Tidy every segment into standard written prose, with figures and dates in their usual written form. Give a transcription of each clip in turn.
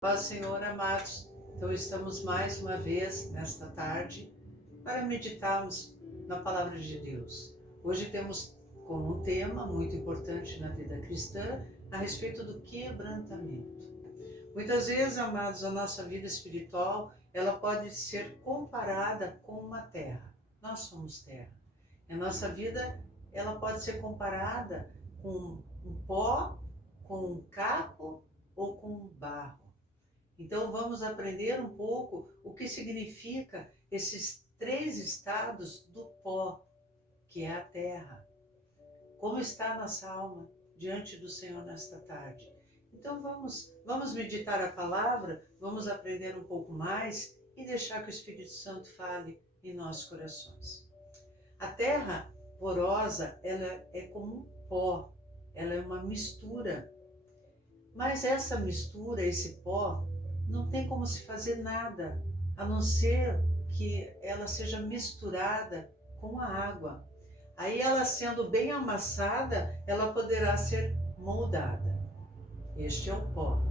Paz, Senhor, amados. Então estamos mais uma vez nesta tarde para meditarmos na palavra de Deus. Hoje temos como um tema muito importante na vida cristã a respeito do quebrantamento. Muitas vezes, amados, a nossa vida espiritual ela pode ser comparada com uma terra. Nós somos terra. A nossa vida ela pode ser comparada com um pó, com um caco ou com um barro. Então vamos aprender um pouco o que significa esses três estados do pó, que é a terra. Como está a nossa alma diante do Senhor nesta tarde. Então vamos meditar a palavra, vamos aprender um pouco mais e deixar que o Espírito Santo fale em nossos corações. A terra porosa, ela é como um pó, ela é uma mistura. Mas essa mistura, esse pó, não tem como se fazer nada, a não ser que ela seja misturada com a água. Aí ela sendo bem amassada, ela poderá ser moldada. Este é o pó.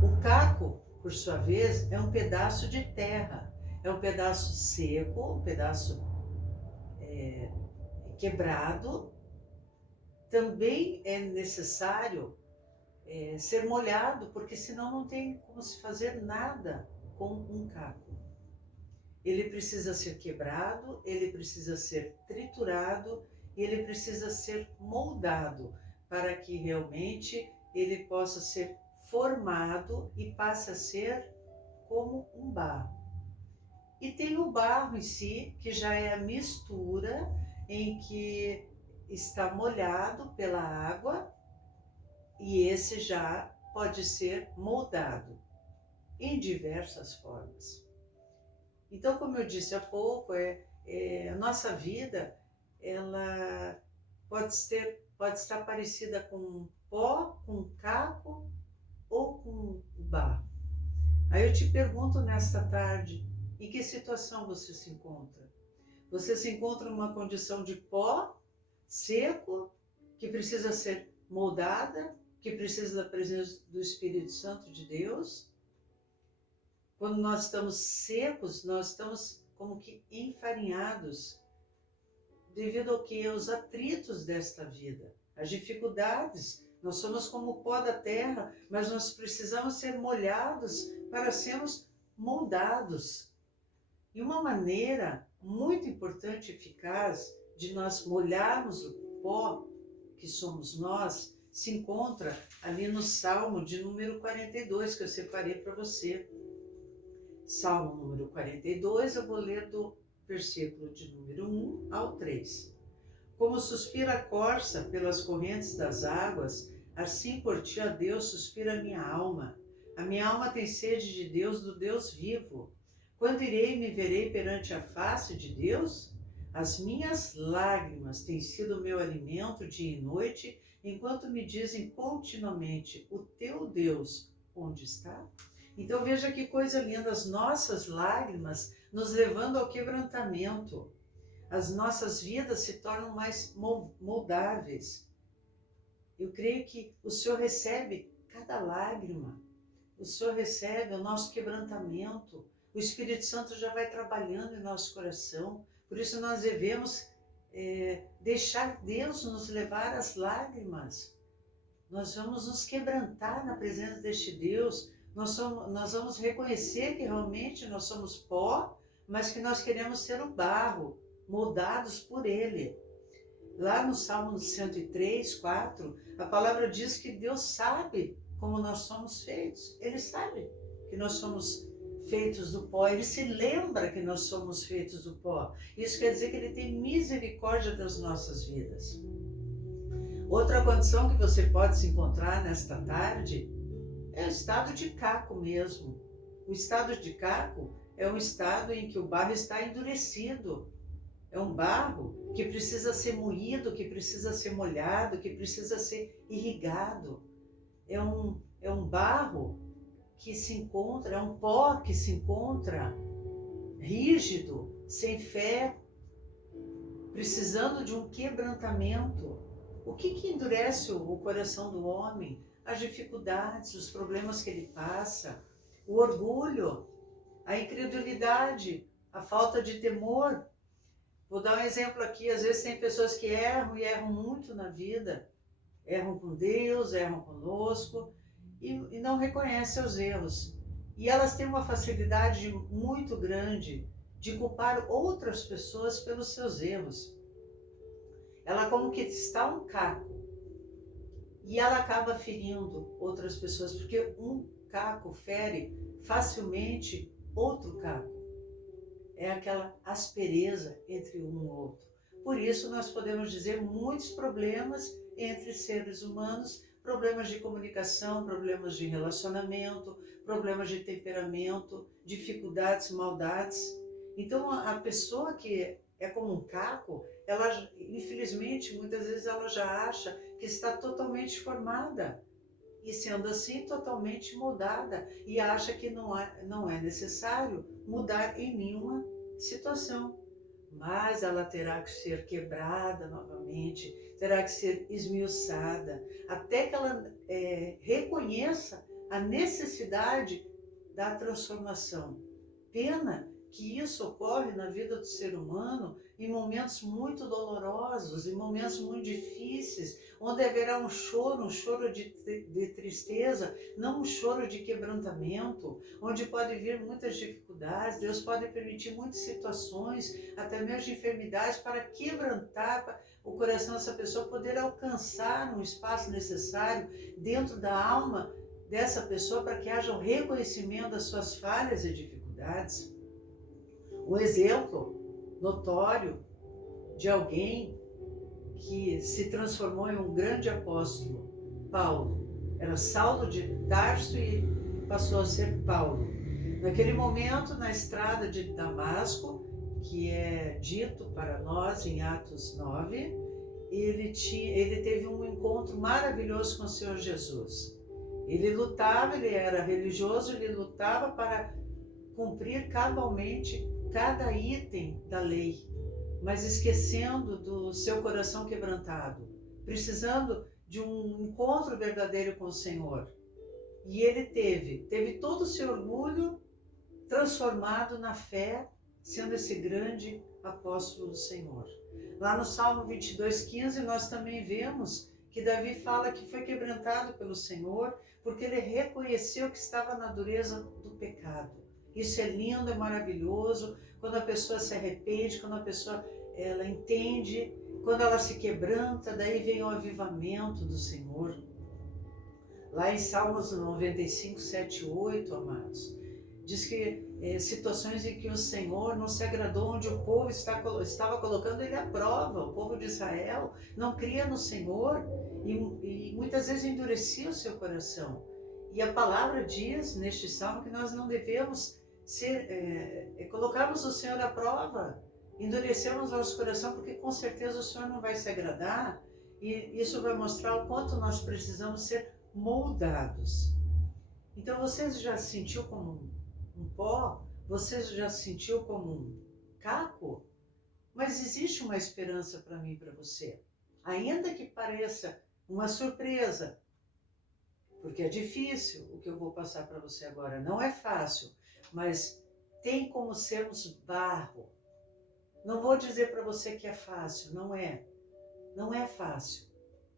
O caco, por sua vez, é um pedaço de terra. É um pedaço seco, um pedaço quebrado. Também é necessário ser molhado, porque senão não tem como se fazer nada com um caco. Ele precisa ser quebrado, ele precisa ser triturado e ele precisa ser moldado para que realmente ele possa ser formado e passe a ser como um barro. E tem o barro em si, que já é a mistura em que está molhado pela água, e esse já pode ser moldado em diversas formas. Então, como eu disse há pouco, a nossa vida ela pode estar parecida com pó, com caco ou com barro. Aí eu te pergunto nesta tarde, em que situação você se encontra? Você se encontra numa condição de pó, seco, que precisa ser moldada, que precisa da presença do Espírito Santo de Deus? Quando nós estamos secos, nós estamos como que enfarinhados, devido ao que? Os atritos desta vida, as dificuldades. Nós somos como o pó da terra, mas nós precisamos ser molhados para sermos moldados. E uma maneira muito importante e eficaz de nós molharmos o pó, que somos nós, se encontra ali no Salmo de número 42, que eu separei para você. Salmo número 42, eu vou ler do versículo de número 1 ao 3. Como suspira a corça pelas correntes das águas, assim por ti, ó Deus, suspira a minha alma. A minha alma tem sede de Deus, do Deus vivo. Quando irei e me verei perante a face de Deus? As minhas lágrimas têm sido meu alimento dia e noite, enquanto me dizem continuamente, o teu Deus, onde está? Então veja que coisa linda, as nossas lágrimas nos levando ao quebrantamento. As nossas vidas se tornam mais moldáveis. Eu creio que o Senhor recebe cada lágrima. O Senhor recebe o nosso quebrantamento. O Espírito Santo já vai trabalhando em nosso coração. Por isso nós devemos deixar Deus nos levar às lágrimas. Nós vamos nos quebrantar na presença deste Deus. Nós vamos reconhecer que realmente nós somos pó, mas que nós queremos ser o barro, moldados por Ele. Lá no Salmo 103, 4, a palavra diz que Deus sabe como nós somos feitos. Ele sabe que nós somos feitos do pó. Ele se lembra que nós somos feitos do pó. Isso quer dizer que Ele tem misericórdia das nossas vidas. Outra condição que você pode se encontrar nesta tarde é o estado de caco mesmo. O estado de caco é um estado em que o barro está endurecido. É um barro que precisa ser moído, que precisa ser molhado, que precisa ser irrigado. É um barro que se encontra, é um pó que se encontra rígido, sem fé, precisando de um quebrantamento. O que endurece o coração do homem? as dificuldades, os problemas que ele passa, o orgulho, a incredulidade, a falta de temor. Vou dar um exemplo aqui, às vezes tem pessoas que erram e erram muito na vida, erram com Deus, erram conosco e não reconhecem os erros. E elas têm uma facilidade muito grande de culpar outras pessoas pelos seus erros. Ela como que está um caco e ela acaba ferindo outras pessoas, porque um caco fere facilmente outro caco. É aquela aspereza entre um e outro. Por isso nós podemos dizer muitos problemas entre seres humanos, problemas de comunicação, problemas de relacionamento, problemas de temperamento, dificuldades, maldades. Então a pessoa que é como um caco, ela infelizmente muitas vezes ela já acha que está totalmente formada e sendo assim totalmente moldada e acha que não é necessário mudar em nenhuma situação. Mas ela terá que ser quebrada novamente, terá que ser esmiuçada, até que ela reconheça a necessidade da transformação. Pena que isso ocorre na vida do ser humano em momentos muito dolorosos, em momentos muito difíceis, onde haverá um choro de tristeza, não um choro de quebrantamento, onde pode vir muitas dificuldades. Deus pode permitir muitas situações, até mesmo de enfermidades, para quebrantar o coração dessa pessoa, poder alcançar um espaço necessário dentro da alma dessa pessoa para que haja o reconhecimento das suas falhas e dificuldades. Um exemplo notório de alguém que se transformou em um grande apóstolo, Paulo. Era Saulo de Tarso e passou a ser Paulo. Naquele momento, na estrada de Damasco, que é dito para nós em Atos 9, ele teve um encontro maravilhoso com o Senhor Jesus. Ele lutava, ele era religioso, ele lutava para cumprir cabalmente cada item da lei, mas esquecendo do seu coração quebrantado, precisando de um encontro verdadeiro com o Senhor. E ele teve todo o seu orgulho transformado na fé, sendo esse grande apóstolo do Senhor. Lá no Salmo 22:15, nós também vemos que Davi fala que foi quebrantado pelo Senhor, porque ele reconheceu que estava na dureza do pecado. Isso é lindo, é maravilhoso, quando a pessoa se arrepende, quando a pessoa ela entende, quando ela se quebranta, daí vem o avivamento do Senhor. Lá em Salmos 95, 7 e 8, amados, diz que situações em que o Senhor não se agradou, onde o povo estava colocando ele à prova. O povo de Israel não cria no Senhor e muitas vezes endurecia o seu coração. E a palavra diz neste salmo que nós não devemos colocarmos o Senhor à prova, endurecermos nosso coração, porque com certeza o Senhor não vai se agradar, e isso vai mostrar o quanto nós precisamos ser moldados. Então você já se sentiu como um pó? Você já se sentiu como um caco? Mas existe uma esperança para mim e para você. Ainda que pareça uma surpresa, porque é difícil o que eu vou passar para você agora, não é fácil, mas tem como sermos barro. Não vou dizer para você que é fácil, não é fácil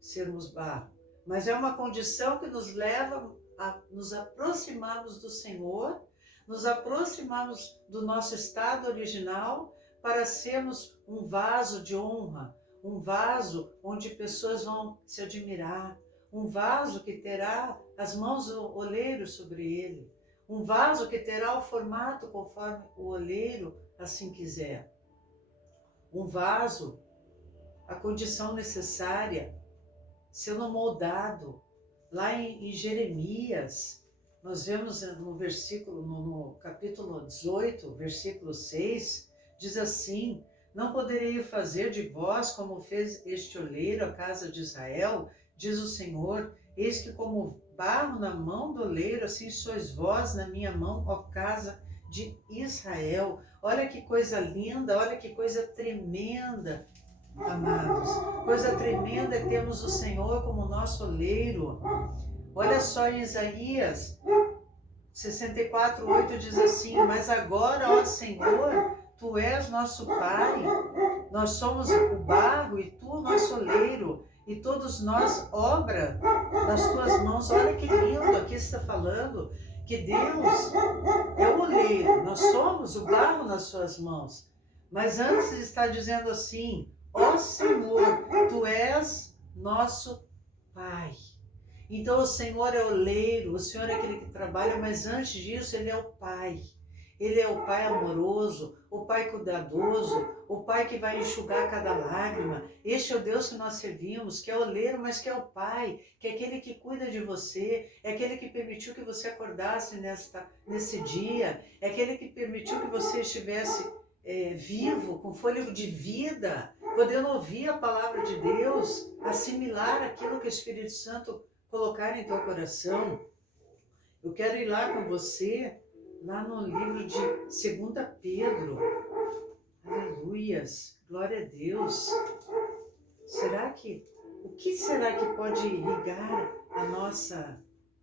sermos barro, mas é uma condição que nos leva a nos aproximarmos do Senhor, nos aproximarmos do nosso estado original para sermos um vaso de honra, um vaso onde pessoas vão se admirar, um vaso que terá as mãos do oleiro sobre ele, um vaso que terá o formato conforme o oleiro assim quiser. Um vaso, a condição necessária, sendo moldado. Lá em Jeremias, nós vemos no versículo, no capítulo 18, versículo 6, diz assim: não poderei fazer de vós como fez este oleiro, a casa de Israel, diz o Senhor, eis que como barro na mão do oleiro, assim sois vós na minha mão, ó casa de Israel. Olha que coisa linda, olha que coisa tremenda, amados. Coisa tremenda é termos o Senhor como nosso oleiro. Olha só em Isaías 64:8 diz assim: mas agora, ó Senhor, tu és nosso Pai, nós somos o barro e tu nosso oleiro, e todos nós obra das tuas mãos. Olha que lindo, aqui está falando que Deus é o oleiro, nós somos o barro nas suas mãos. Mas antes está dizendo assim: ó Senhor, tu és nosso Pai. Então o Senhor é oleiro, o Senhor é aquele que trabalha, mas antes disso Ele é o Pai. Ele é o Pai amoroso, o Pai cuidadoso, o Pai que vai enxugar cada lágrima. Este é o Deus que nós servimos, que é oleiro, mas que é o Pai, que é aquele que cuida de você, é aquele que permitiu que você acordasse nesse dia, é aquele que permitiu que você estivesse vivo, com fôlego de vida, podendo ouvir a palavra de Deus, assimilar aquilo que o Espírito Santo colocar em teu coração. Eu quero ir lá com você, lá no livro de 2 Pedro. Aleluias, glória a Deus. O que será que pode irrigar a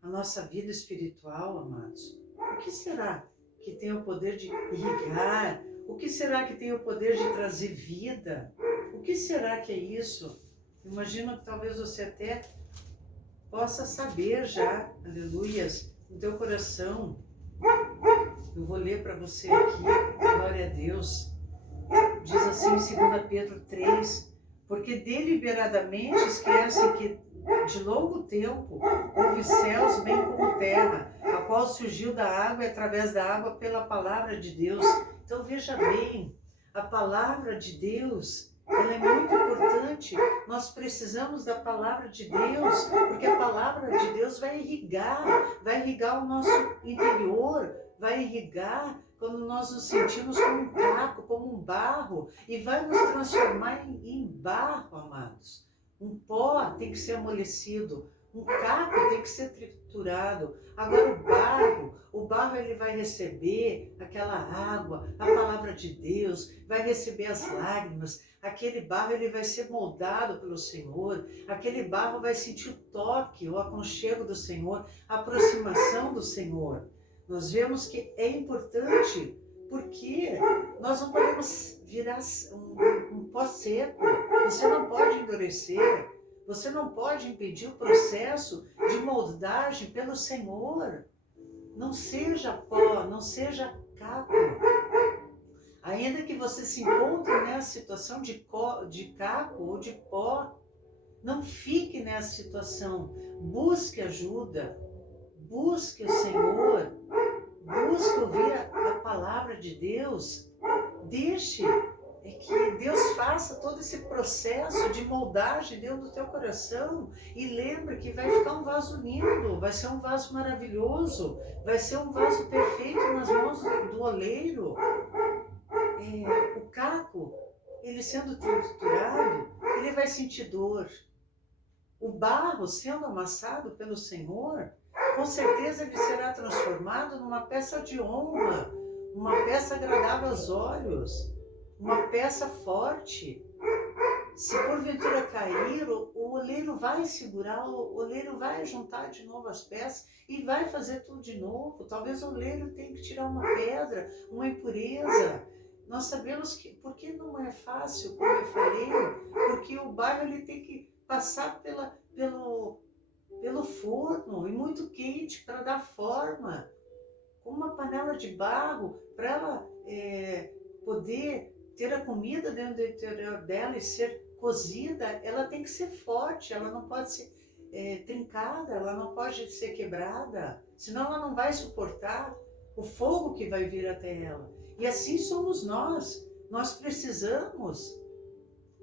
nossa vida espiritual, amados? O que será que tem o poder de irrigar? O que será que tem o poder de trazer vida? O que será que é isso? Imagino que talvez você até possa saber já, aleluias, no teu coração. Eu vou ler para você aqui, glória a Deus. Diz assim em 2 Pedro 3, porque deliberadamente esquece que de longo tempo houve céus bem como terra, a qual surgiu da água e através da água pela palavra de Deus. Então veja bem, a palavra de Deus, ela é muito importante. Nós precisamos da palavra de Deus, porque a palavra de Deus vai irrigar o nosso interior, vai irrigar quando nós nos sentimos como um caco, como um barro, e vai nos transformar em barro, amados. Um pó tem que ser amolecido, um caco tem que ser triturado. Agora o barro ele vai receber aquela água, a palavra de Deus, vai receber as lágrimas. Aquele barro ele vai ser moldado pelo Senhor, aquele barro vai sentir o toque, o aconchego do Senhor, a aproximação do Senhor. Nós vemos que é importante, porque nós não podemos virar um pó seco, você não pode endurecer, você não pode impedir o processo de moldagem pelo Senhor. Não seja pó, não seja caco. Ainda que você se encontre nessa situação de caco ou de pó, não fique nessa situação. Busque ajuda, busque o Senhor, busque ouvir a palavra de Deus. Deixe que Deus faça todo esse processo de moldagem dentro do teu coração. E lembre que vai ficar um vaso lindo, vai ser um vaso maravilhoso, vai ser um vaso perfeito nas mãos do oleiro. O caco, ele sendo triturado, ele vai sentir dor. O barro sendo amassado pelo Senhor, com certeza ele será transformado numa peça de honra, uma peça agradável aos olhos, uma peça forte. Se porventura cair, o oleiro vai segurar, o oleiro vai juntar de novo as peças e vai fazer tudo de novo. Talvez o oleiro tenha que tirar uma pedra, uma impureza. Nós sabemos que, porque não é fácil, como eu falei, porque o barro ele tem que passar pelo forno, e muito quente, para dar forma, com uma panela de barro, para ela poder ter a comida dentro do interior dela e ser cozida. Ela tem que ser forte, ela não pode ser trincada, ela não pode ser quebrada, senão ela não vai suportar o fogo que vai vir até ela. E assim somos nós precisamos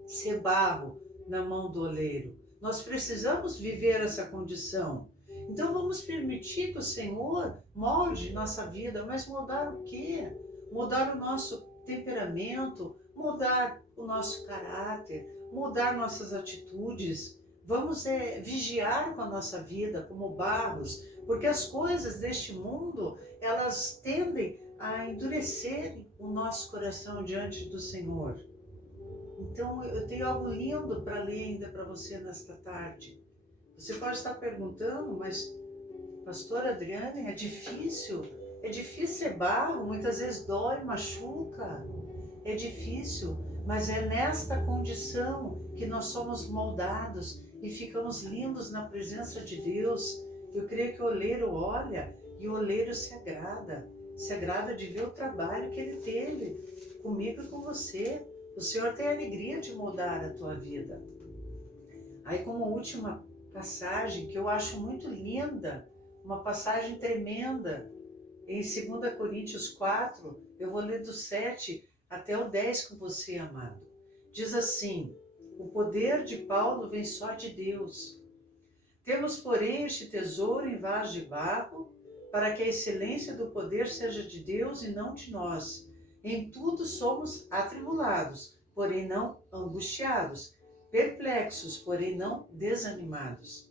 ser barro na mão do oleiro. Nós precisamos viver essa condição. Então vamos permitir que o Senhor molde nossa vida, mas moldar o quê? Mudar o nosso temperamento, mudar o nosso caráter, mudar nossas atitudes. Vamos vigiar com a nossa vida como barros, porque as coisas deste mundo, elas tendem a endurecer o nosso coração diante do Senhor. Então eu tenho algo lindo para ler ainda para você nesta tarde. Você pode estar perguntando, mas pastora Adriane, é difícil ser barro, muitas vezes dói, machuca, é difícil, mas é nesta condição que nós somos moldados e ficamos lindos na presença de Deus. Eu creio que o oleiro olha e o oleiro se agrada de ver o trabalho que ele teve comigo e com você. O Senhor tem a alegria de moldar a tua vida. Aí, como última passagem, que eu acho muito linda, uma passagem tremenda, em 2 Coríntios 4, eu vou ler do 7 até o 10 com você, amado. Diz assim: o poder de Paulo vem só de Deus. Temos, porém, este tesouro em vaso de barro, para que a excelência do poder seja de Deus e não de nós. Em tudo somos atribulados, porém não angustiados, perplexos, porém não desanimados,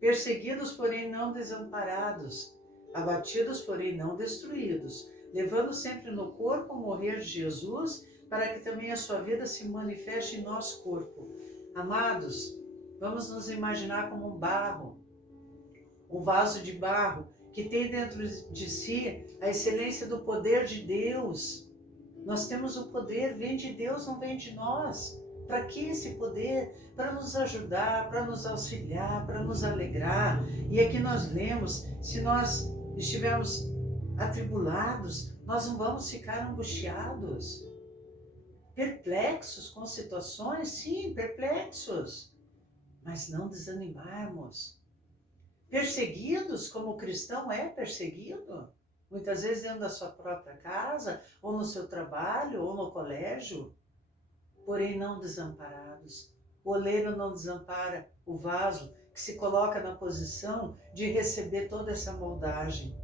perseguidos, porém não desamparados, abatidos, porém não destruídos, levando sempre no corpo o morrer de Jesus, para que também a sua vida se manifeste em nosso corpo. Amados, vamos nos imaginar como um vaso de barro, que tem dentro de si a excelência do poder de Deus. Nós temos o poder, vem de Deus, não vem de nós. Para que esse poder? Para nos ajudar, para nos auxiliar, para nos alegrar. E aqui nós lemos, se nós estivermos atribulados, nós não vamos ficar angustiados. Perplexos com situações? Sim, perplexos. Mas não desanimarmos. Perseguidos, como o cristão é perseguido, muitas vezes dentro da sua própria casa, ou no seu trabalho, ou no colégio, porém não desamparados. O oleiro não desampara o vaso que se coloca na posição de receber toda essa moldagem.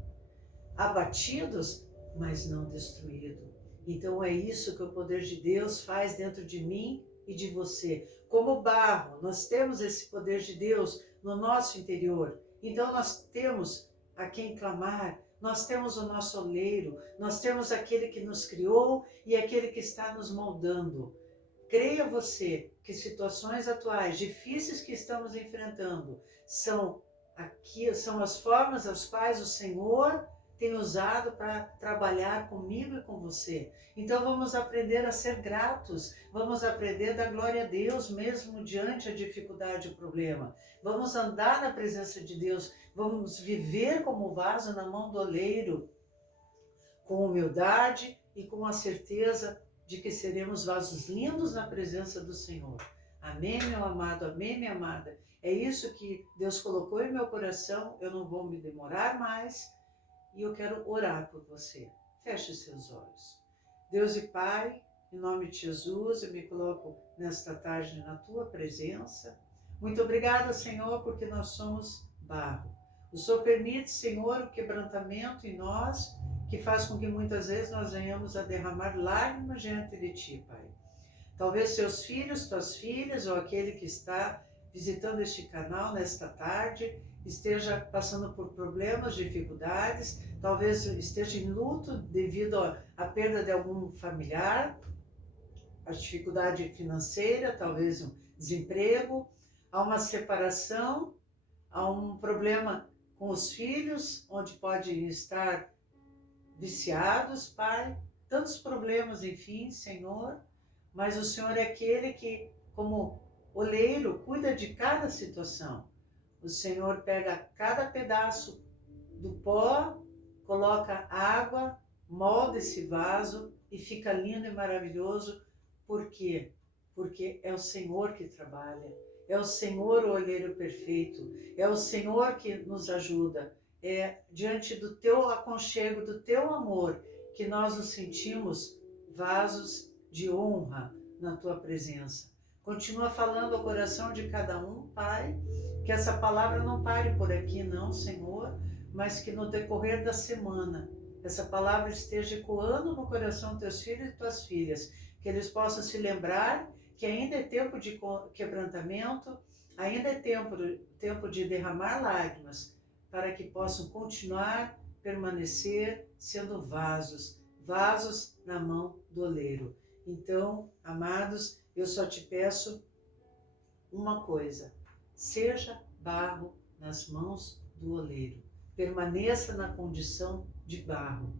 Abatidos, mas não destruído. Então é isso que o poder de Deus faz dentro de mim e de você. Como barro, nós temos esse poder de Deus no nosso interior. Então nós temos a quem clamar, nós temos o nosso oleiro, nós temos aquele que nos criou e aquele que está nos moldando. Creia você que situações atuais, difíceis que estamos enfrentando, são as formas às quais o Senhor tem usado para trabalhar comigo e com você. Então vamos aprender a ser gratos, vamos aprender a dar glória a Deus mesmo diante da dificuldade e o problema. Vamos andar na presença de Deus, vamos viver como vaso na mão do oleiro, com humildade e com a certeza de que seremos vasos lindos na presença do Senhor. Amém, meu amado, amém, minha amada. É isso que Deus colocou em meu coração, eu não vou me demorar mais e eu quero orar por você. Feche seus olhos. Deus e Pai, em nome de Jesus, eu me coloco nesta tarde na tua presença. Muito obrigada, Senhor, porque nós somos barro. O Senhor permite, Senhor, o quebrantamento em nós, que faz com que muitas vezes nós venhamos a derramar lágrimas diante de Ti, Pai. Talvez seus filhos, tuas filhas, ou aquele que está visitando este canal nesta tarde, esteja passando por problemas, dificuldades, talvez esteja em luto devido à perda de algum familiar, a dificuldade financeira, talvez um desemprego, a uma separação, a um problema com os filhos, onde podem estar viciados, Pai, tantos problemas, enfim, Senhor, mas o Senhor é aquele que, como oleiro, cuida de cada situação. O Senhor pega cada pedaço do pó, coloca água, molda esse vaso e fica lindo e maravilhoso. Por quê? Porque é o Senhor que trabalha, é o Senhor o olheiro perfeito, é o Senhor que nos ajuda. É diante do teu aconchego, do teu amor, que nós nos sentimos vasos de honra na tua presença. Continua falando ao coração de cada um, Pai, que essa palavra não pare por aqui, não, Senhor, mas que no decorrer da semana essa palavra esteja ecoando no coração dos teus filhos e tuas filhas, que eles possam se lembrar que ainda é tempo de quebrantamento, ainda é tempo de derramar lágrimas, para que possam continuar, permanecer sendo vasos na mão do oleiro. Então, amados, eu só te peço uma coisa: seja barro nas mãos do oleiro. Permaneça na condição de barro,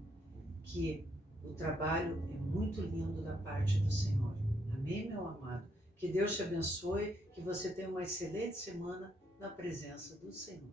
que o trabalho é muito lindo da parte do Senhor. Amém, meu amado? Que Deus te abençoe, que você tenha uma excelente semana na presença do Senhor.